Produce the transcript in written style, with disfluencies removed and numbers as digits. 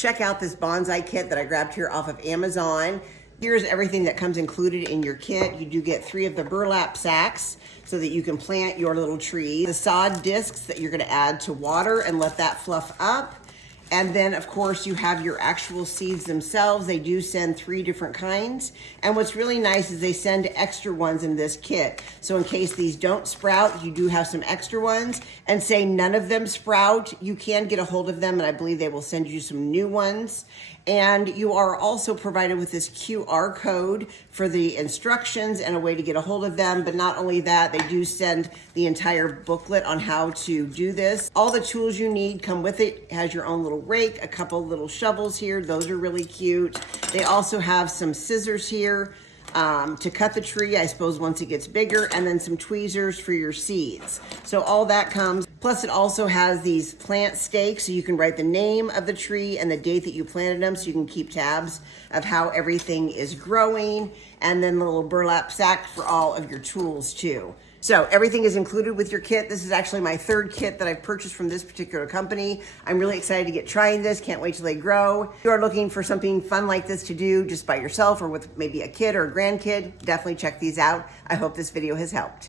check out this bonsai kit that I grabbed here off of Amazon. Here's everything that comes included in your kit. You do get 3 of the burlap sacks so that you can plant your little tree. The sod discs that you're gonna add to water and let that fluff up. And then of course you have your actual seeds themselves. They do send 3 different kinds. And what's really nice is they send extra ones in this kit. So in case these don't sprout, you do have some extra ones. And say none of them sprout, you can get a hold of them and I believe they will send you some new ones. And you are also provided with this QR code for the instructions and a way to get a hold of them. But not only that, they do send the entire booklet on how to do this. All the tools you need come with it. It has your own little rake, a couple little shovels here. Those are really cute. They also have some scissors here to cut the tree, I suppose, once it gets bigger, and then some tweezers for your seeds. So all that comes. Plus it also has these plant stakes, so you can write the name of the tree and the date that you planted them, so you can keep tabs of how everything is growing, and then the little burlap sack for all of your tools too. So everything is included with your kit. This is actually my 3rd kit that I've purchased from this particular company. I'm really excited to get trying this. Can't wait till they grow. If you are looking for something fun like this to do just by yourself or with maybe a kid or a grandkid, definitely check these out. I hope this video has helped.